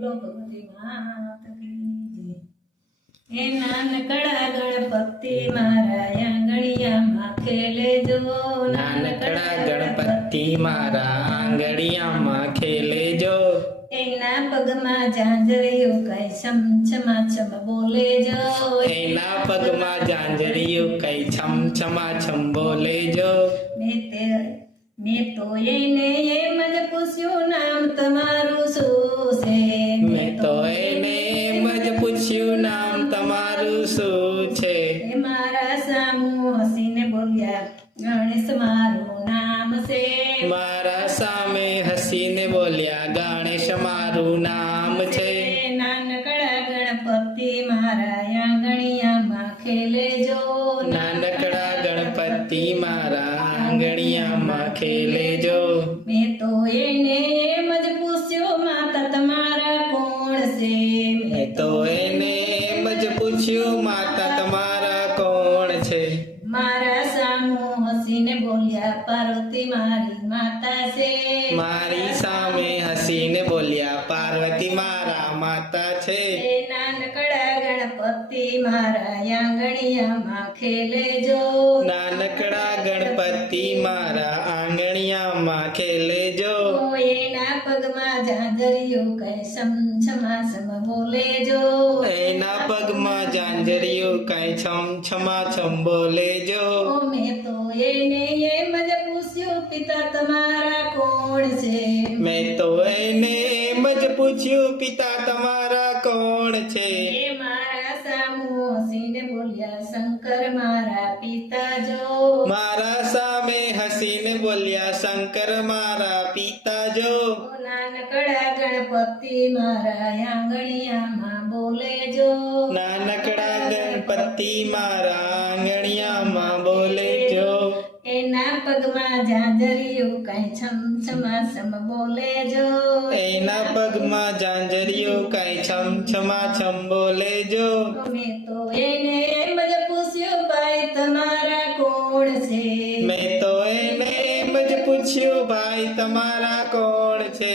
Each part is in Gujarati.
બોલો ભગવતી માત કી જય। એ નાનકડા ગણપતિ મારા આંગણિયામાં ખેલે જો, નાનકડા ગણપતિ મારા આંગણિયામાં ખેલે જો, એના પગમાં ઝાંઝરિયું કઈ છમ છમા છમ બોલે જો, એના પગમાં ઝાંઝરિયું કઈ છમ છમા છમ બોલે જો। મેં તો એને એમ જ પૂછ્યું નામ તમારું શું છે, મેં તો એને એમ જ પૂછ્યું નામ તમારું શું છે। એ મારા સામું હસીને બોલ્યા ગણેશ મારું નામ છે, મારા સામે હસીને બોલ્યા ગણેશ મારું નામ છે। નાનકડા ગણપતિ મારા આંગણિયામાં ખેલે જો, નાનકડા ગણપતિ મારા આંગણિયામાં ખેલે જો, મેં તો એને એમ જ પૂછ્યું માતા તમારા કોણ છે, મેં તો એને એમ જ પૂછ્યું માતા તમારા કોણ છે। મારા સામું હસીને બોલ્યા પાર્વતી મારી માતા છે, મારી સામે હસીને બોલ્યા પાર્વતી મારા માતા છે। એ નાનકડા ગણપતિ મારા આંગણિયામાં ખેલે જો, નાનકડા ગણપતિ મારા આંગણિયામાં ખેલે જો, એના પગમાં ઝાંઝરિયું કઈ સમ છમા સમ બોલે જો, એના પગમાં ઝાંઝરિયું કઈ છમ છમા છમ બોલે જો, મેં તો એને એમ જ પૂછ્યું પિતા તમારા કોણ છે, મેં તો એને એમ જ પૂછ્યું પિતા તમારા કોણ છે। એ મારા સામું હસીને બોલ્યા શંકર મારા પિતા જો, મારા સામે હસીને બોલ્યા શંકર મારા પિતા જો, નાનકડા ગણપતિ મારા આંગણિયામાં બોલે જો, નાનકડા ગણપતિ મારા આંગણિયામાં બોલે જો, એના પગમાં ઝાંઝરિયું કઈ છમ છમા છમ બોલે જો, એના પગમાં ઝાંઝરિયું કઈ છમ છમા છમ બોલે જો, મેં તો એને એમ જ પૂછ્યું ભાઈ તમારા કોણ છે, મેં તો એને એમ જ પૂછ્યું ભાઈ તમારા કોણ છે।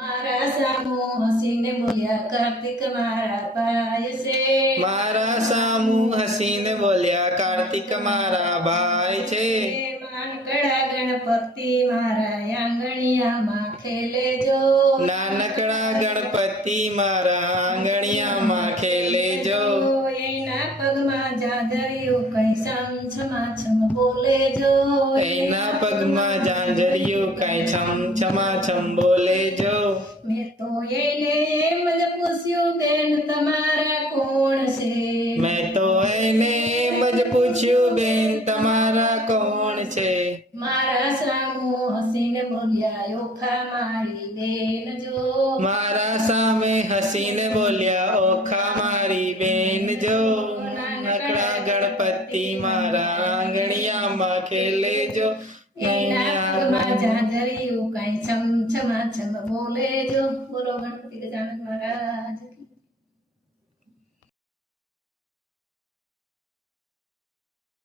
મારા સામું હસીને બોલ્યા કાર્તિક મારા ભાઈ છે, મારા સામું હસીને બોલ્યા કાર્તિક મારા ભાઈ છે। નાનકડા ગણપતિ મારા આંગણિયામાં ખેલે જો, નાનકડા ગણપતિ મારા આંગણિયામાં ખેલે જો, એના પગમાં ઝાંઝરિયું કઈ સમ છમા છમ બોલે જો, એના પગમાં ઝાંઝરિયું કઈ છમ છમા છમ બોલે જો, મેં તો એને એમ જ પૂછ્યું બેન તમારા કોણ છે, મેં તો એને એમ જ પૂછ્યું બેન તમારા કોણ છે। મારા સામું હસીને બોલ્યા ઓખા મારી બેન જો, મારા સામે હસીને બોલ્યા ઓખા મારી બેન જો, નાનકડા ગણપતિ મારા આંગણિયામાં ખેલે જો, એના પગમાં ઝાંઝરિયું કઈ છમ છમા છમ બોલે જો। બોલો ગણપતિ ગજાનન મહારાજ કી।